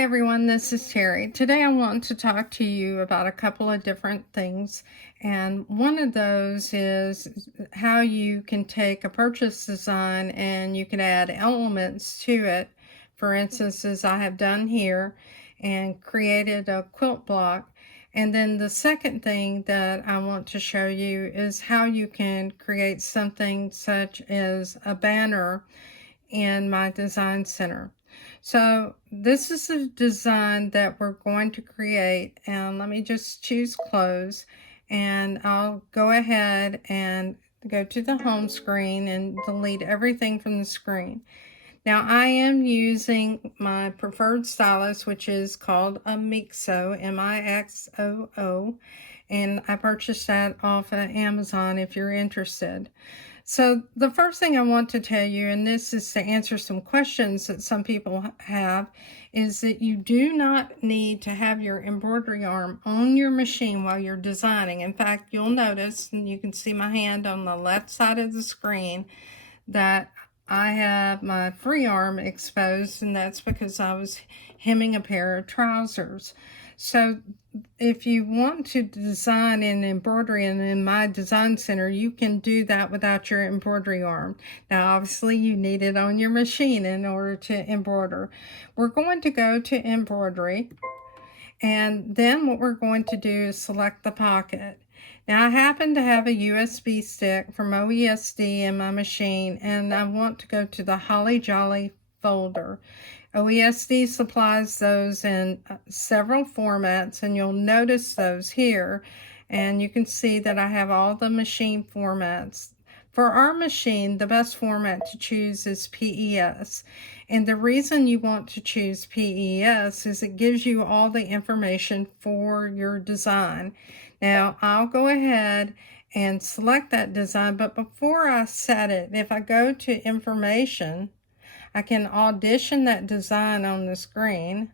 Hi everyone, this is Terry. Today I want to talk to you about a couple of different things, and one of those is how you can take a purchase design and you can add elements to it. For instance, as I have done here, and created a quilt block. And then the second thing that I want to show you is how you can create something such as a banner in my design center. So this is a design that we're going to create, and let me just choose close, and I'll go ahead and go to the home screen and delete everything from the screen. Now I am using my preferred stylus, which is called a Mixo, M-I-X-O-O, and I purchased that off of Amazon if you're interested. So the first thing I want to tell you, and this is to answer some questions that some people have, is that you do not need to have your embroidery arm on your machine while you're designing. In fact, you'll notice, and you can see my hand on the left side of the screen, that I have my free arm exposed, and that's because I was hemming a pair of trousers. So if you want to design in embroidery and in my design center, you can do that without your embroidery arm. Now, obviously, you need it on your machine in order to embroider. We're going to go to embroidery, and then what we're going to do is select the pocket. Now, I happen to have a USB stick from OESD in my machine, and I want to go to the Holly Jolly folder. OESD supplies those in several formats, and you'll notice those here. And you can see that I have all the machine formats. For our machine, the best format to choose is PES. And the reason you want to choose PES is it gives you all the information for your design. Now, I'll go ahead and select that design, but before I set it, if I go to information, I can audition that design on the screen.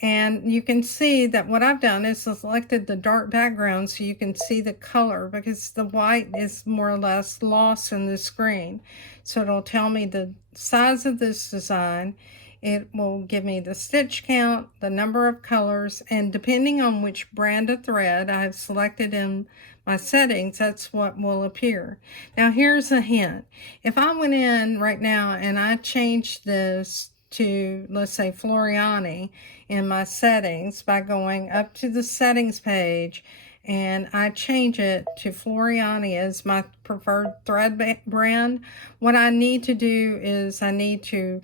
And you can see that what I've done is selected the dark background so you can see the color, because the white is more or less lost in the screen. So it'll tell me the size of this design. It will give me the stitch count, the number of colors, and depending on which brand of thread I have selected in my settings, that's what will appear. Now here's a hint. If I went in right now and I changed this to, let's say, Floriani in my settings by going up to the settings page, and I change it to Floriani as my preferred thread brand, what I need to do is I need to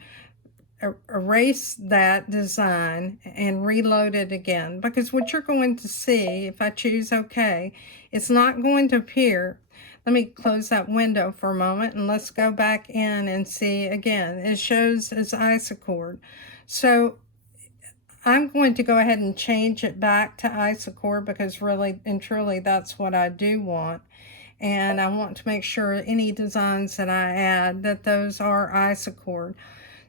erase that design and reload it again, because what you're going to see, if I choose OK, it's not going to appear. Let me close that window for a moment, and let's go back in and see again. It shows as isochord. So I'm going to go ahead and change it back to isochord, because really and truly that's what I do want. And I want to make sure any designs that I add, that those are isochord.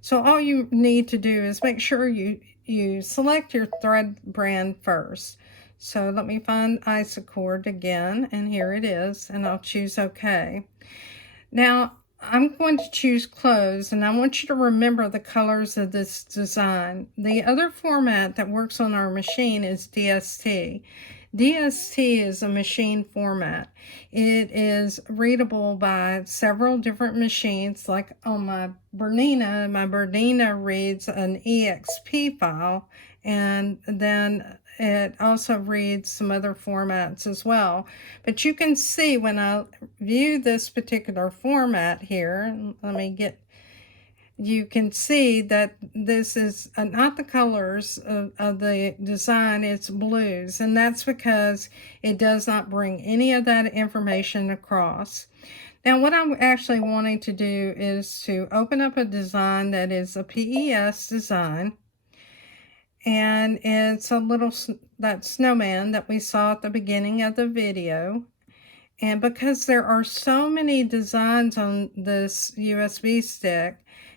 So all you need to do is make sure you select your thread brand first. So let me find isochord again, and here it is, and I'll choose OK. Now I'm going to choose close, and I want you to remember the colors of this design. The other format that works on our machine is DST. DST is a machine format. It is readable by several different machines, like on my Bernina reads an EXP file, and then it also reads some other formats as well. But you can see when I view this particular format here, you can see that this is not the colors of the design, it's blues, and that's because it does not bring any of that information across. Now what I'm actually wanting to do is to open up a design that is a PES design, and it's that snowman that we saw at the beginning of the video. And because there are so many designs on this USB stick,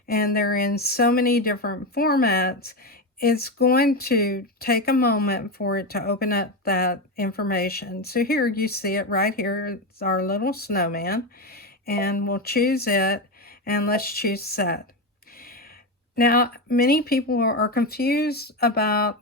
and they're in so many different formats, it's going to take a moment for it to open up that information. So here you see it right here. It's our little snowman, and we'll choose it, and let's choose set. Now, many people are confused about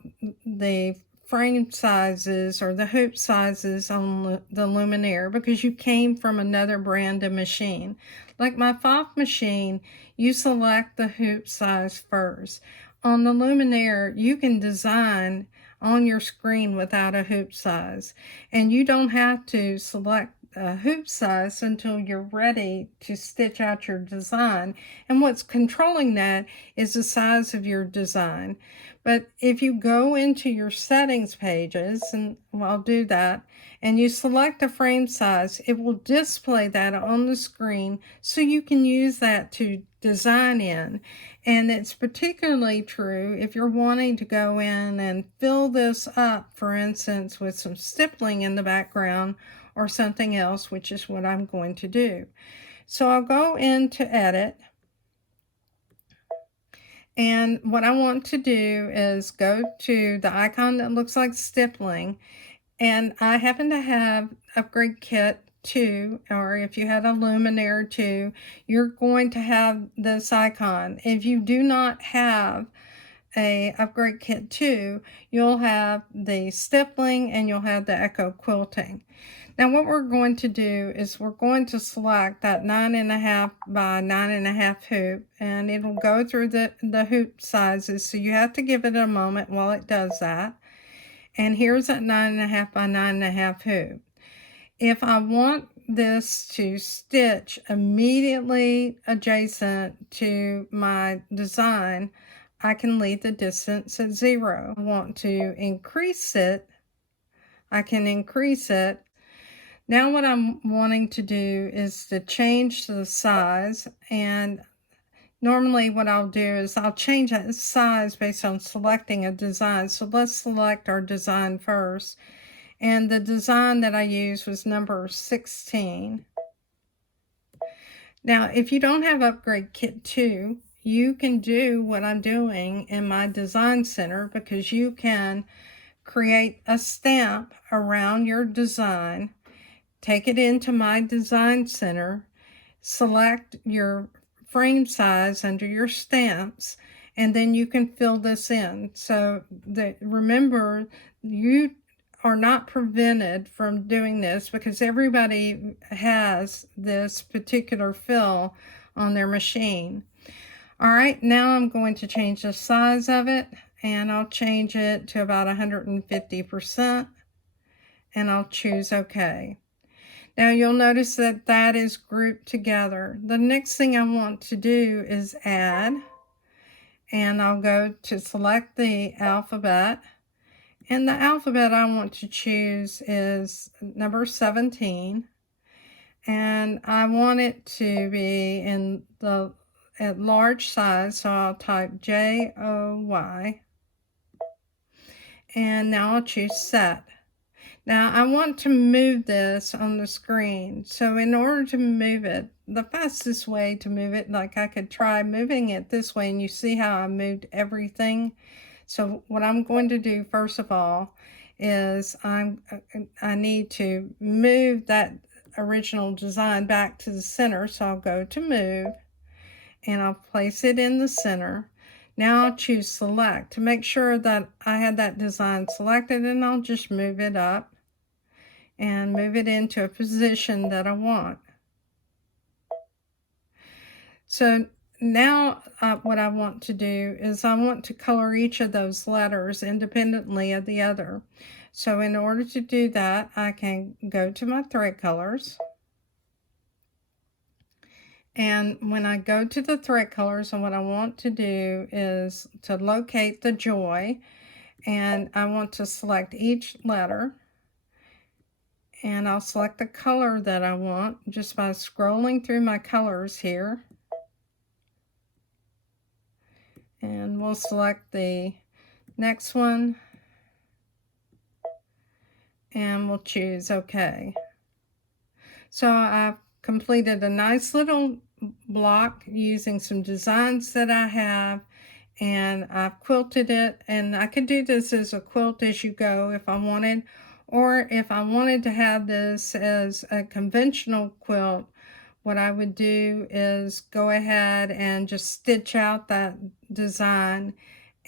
the frame sizes or the hoop sizes on the Luminaire because you came from another brand of machine. Like my Foff machine, you select the hoop size first. On the Luminaire, you can design on your screen without a hoop size, and you don't have to select a hoop size until you're ready to stitch out your design. And what's controlling that is the size of your design. But if you go into your settings pages, and I'll do that, and you select a frame size, it will display that on the screen so you can use that to design in. And it's particularly true if you're wanting to go in and fill this up, for instance, with some stippling in the background or something else, which is what I'm going to do. So I'll go into Edit. And what I want to do is go to the icon that looks like stippling. And I happen to have Upgrade Kit 2, or if you had a Luminaire 2, you're going to have this icon. If you do not have a Upgrade Kit 2, you'll have the stippling and you'll have the Echo quilting. Now what we're going to do is we're going to select that 9.5 by 9.5 hoop, and it'll go through the hoop sizes, so you have to give it a moment while it does that. And here's that 9.5 by 9.5 hoop. If I want this to stitch immediately adjacent to my design, I can leave the distance at 0. If I want to increase it, I can increase it. Now what I'm wanting to do is to change the size, and normally what I'll do is I'll change that size based on selecting a design. So let's select our design first. And the design that I used was number 16. Now, if you don't have Upgrade Kit 2, you can do what I'm doing in my design center, because you can create a stamp around your design, take it into my design center, select your frame size under your stamps, and then you can fill this in. So remember, you are not prevented from doing this because everybody has this particular fill on their machine. All right, now I'm going to change the size of it, and I'll change it to about 150%, and I'll choose OK. Now you'll notice that that is grouped together. The next thing I want to do is add, and I'll go to select the alphabet, and the alphabet I want to choose is number 17, and I want it to be in the at large size, so I'll type JOY, and now I'll choose Set. Now I want to move this on the screen. So in order to move it, the fastest way to move it, like I could try moving it this way, and you see how I moved everything. So what I'm going to do first of all is I need to move that original design back to the center. So I'll go to Move, and I'll place it in the center. Now I'll choose Select to make sure that I had that design selected, and I'll just move it up and move it into a position that I want. So now what I want to do is I want to color each of those letters independently of the other. So in order to do that, I can go to my thread colors. And when I go to the thread colors, and what I want to do is to locate the joy, and I want to select each letter, and I'll select the color that I want just by scrolling through my colors here. And we'll select the next one, and we'll choose OK. So I've completed a nice little block using some designs that I have, and I've quilted it, and I could do this as a quilt as you go if I wanted, or if I wanted to have this as a conventional quilt what I would do is go ahead and just stitch out that design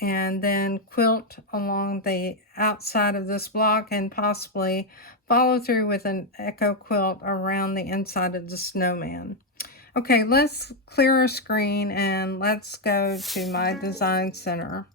and then quilt along the outside of this block and possibly follow through with an echo quilt around the inside of the snowman. Okay, let's clear our screen and let's go to my design center.